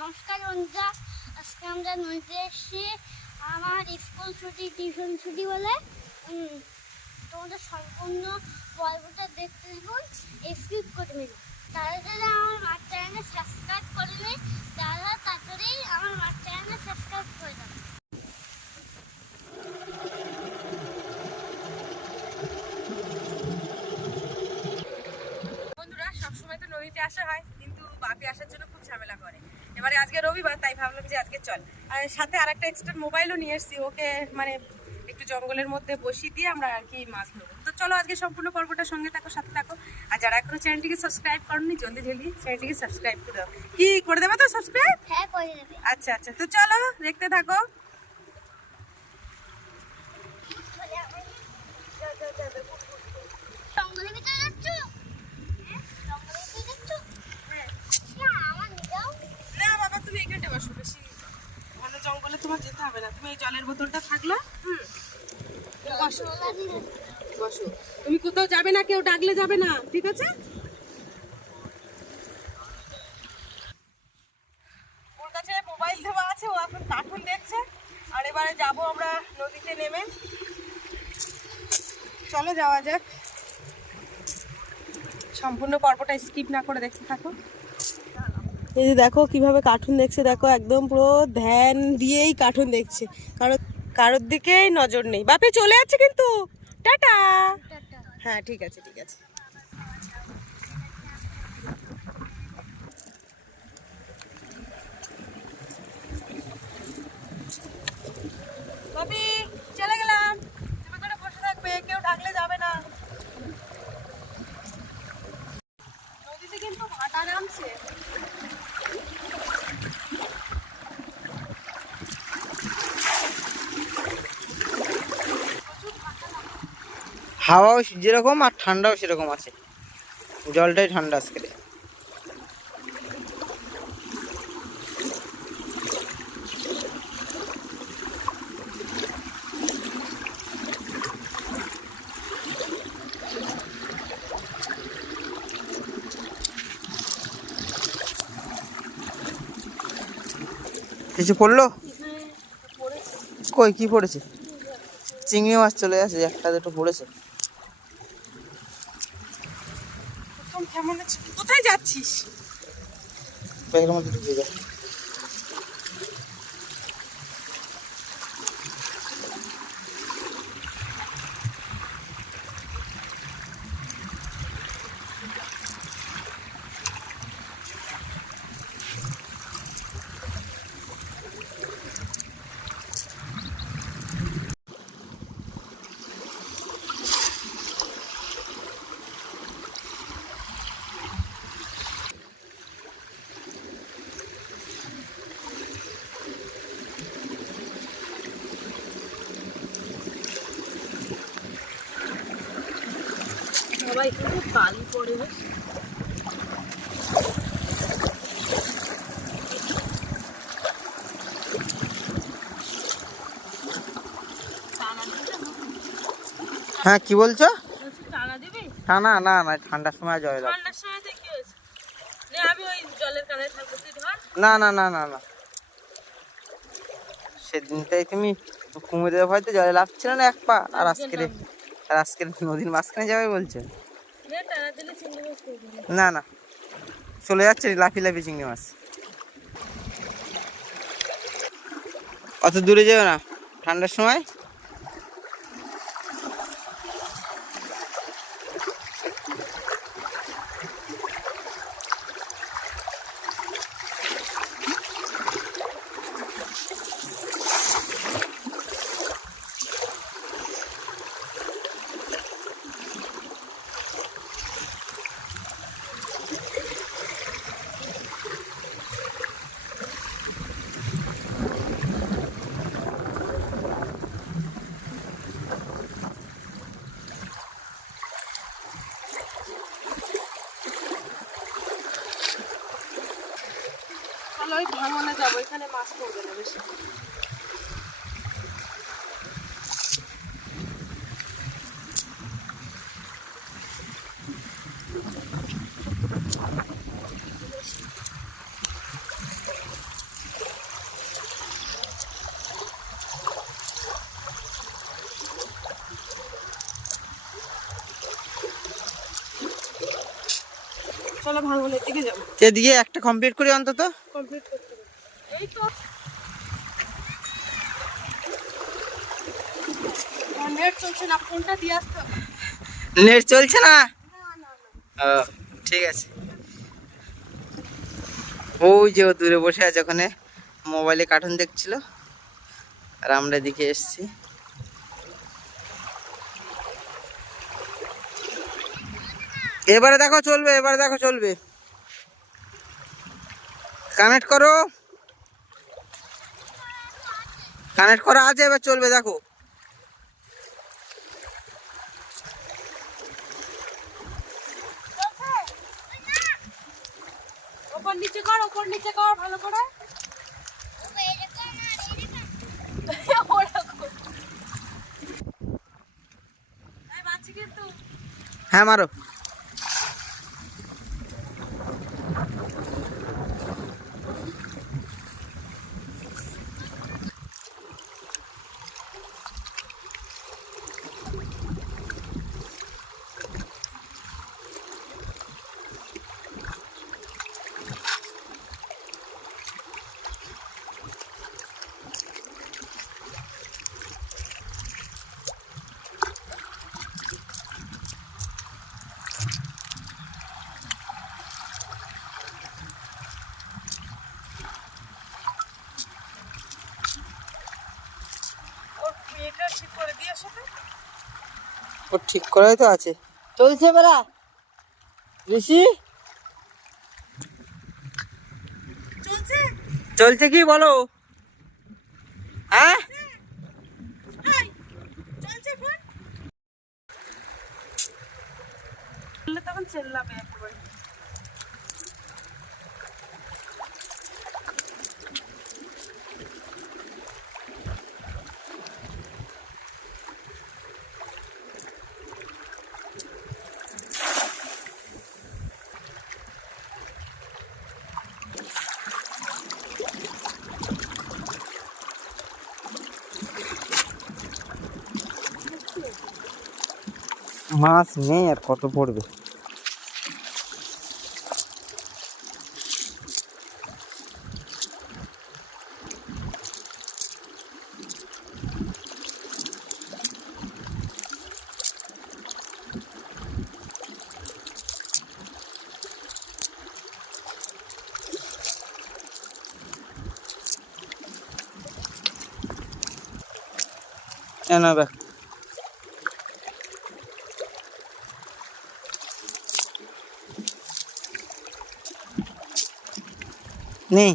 নমস্কার বন্ধুরা, আজকে আমরা নদীতে এসেছি। আমার স্কুল ছুটি, টিউশন ছুটি বলে তোমাদের সম্পূর্ণ পর্বটা দেখতে থাকুন, স্কিপ করে নেবে। তারা যারা আমার মার চ্যানেলে সাবস্ক্রাইব করবে তারা তাড়াতাড়ি আমার মার চ্যানেলে সাবস্ক্রাইব করে দেবে। বন্ধুরা, সবসময় তো নদীতে আসা হয়, কিন্তু বাপি আসার জন্য খুব ঝামেলা করে। এবারে আজকে রবিবার, তাই ভাবলাম যে আজকে চল। আর সাথে আর একটা এক্সট্রা মোবাইলও নিয়ে এসেছি, ওকে মানে একটু জঙ্গলের মধ্যে বসিয়ে দিয়ে আমরা আর কি মাছ ধরবো। তো চলো আজকে সম্পূর্ণ পর্বটা সঙ্গে থাকো, সাথে থাকো। আর যারা এখনো চ্যানেলটিকে সাবস্ক্রাইব করোনি, জলদি জলদি চ্যানেলটিকে সাবস্ক্রাইব করে দাও। কি করে দেবে তো সাবস্ক্রাইব? হ্যাঁ, করে দেবে। আচ্ছা আচ্ছা, তো চলো দেখতে থাকো। জঙ্গলের ভিতরে যাচ্ছ? জঙ্গলের ভিতরে যাচ্ছ? না, আমার নিয়ে যাও। না বাবা, তুমি এখানটা বসো, বেশি ঘন জঙ্গলে তোমার যেতে হবে না। তুমি এই জলের বোতলটা থাকলো, বসো বসো। তুমি কোথাও যাবে না, কেউ ডাকলে যাবে না, ঠিক আছে? ওর কাছে মোবাইল দেওয়া আছে, ও এখন কার্টুন দেখছে। আর এবারে যাবো আমরা নদীতে নেমে। চলো যাওয়া যাক, সম্পূর্ণ পর্বটা স্কিপ না করে দেখতে থাকো। এই যে দেখো কিভাবে কার্টুন দেখছে, দেখো একদম পুরো ধ্যান দিয়েই কার্টুন দেখছে, কারোর দিকেই নজর নেই। বাপি চলে যাচ্ছে কিন্তু, টাটা। হ্যাঁ ঠিক আছে ঠিক আছে। বাপি চলে গেলাম, তুমি করে বসে থাকবে, কেউ ডাকলে যাবে না। নদীতে কিন্তু ভাটা নামছে। হাওয়াও যেরকম আর ঠান্ডাও সেরকম আছে, জলটাই ঠান্ডা আজকে। কিছু পড়লো? কই কি পড়েছে? চিংড়ি মাছ চলে আসে, একটা দুটো পড়েছে। কেমন আছে? কোথায় যাচ্ছিস? ব্যাগের মধ্যে ঢুকিয়ে দাও। সবাই কিন্তু বালি পড়ে। হ্যাঁ কি বলছো? টানা দিবি? না না না, ঠান্ডার সময় জল লাগবে। ঠান্ডার সময় তো কি হয়েছে? আমি ওই জলের কানায় থাকবো, তুই ধর। না না না না না, সেদিনটাই তুমি কুমিরের ভয়তে জলে লাফছিল না এক পা, আর আজকে নদীর মাঝখানে যাবে বলছো? টানা দিলে চিংড়ি মাছ পড়বে। না না, চলে যাচ্ছে লাফি লাফি চিংড়ি মাছ। অত দূরে যাবে না ঠান্ডার সময়। চলো ওই ভাঙনে যাবো, এখানে মাছ পড়বে না বেশি। চলো ভাঙনের দিকে যাবো, এদিকে একটা কমপ্লিট করি অন্তত। কমপ্লিট করতে হবে। এই তো নেট চলছে না, ফোনটা দিয়ে আসতে হবে। নেট চলছে না? না না না, ও ঠিক আছে। ওই যে ও দূরে বসে আছে, ওখানে মোবাইলে কার্টুন দেখছিল, আর আমরা এদিকে এসছি। এবারে দেখো চলবে, এবারে দেখো চলবে। কানেক্ট করো, কানেক্ট করা আছে, এবার চলবে দেখো। ওপর নিচে কর, ওপর নিচে কর ভালো করে। ওরকম। এই বাঁচি কিন্তু। হ্যাঁ মারো। ওর এটা ঠিক করে দিয়ে আসো তো। ও ঠিক করাই তো আছে। চলছে বেড়া ঋষি, চলছে। চলছে কি বলো? হ্যাঁ এই, চলছে ফোন। বললে তখন চেল্লাবে একবার। মাছ নেই, আর কত পড়বে। না দেখ, নেই।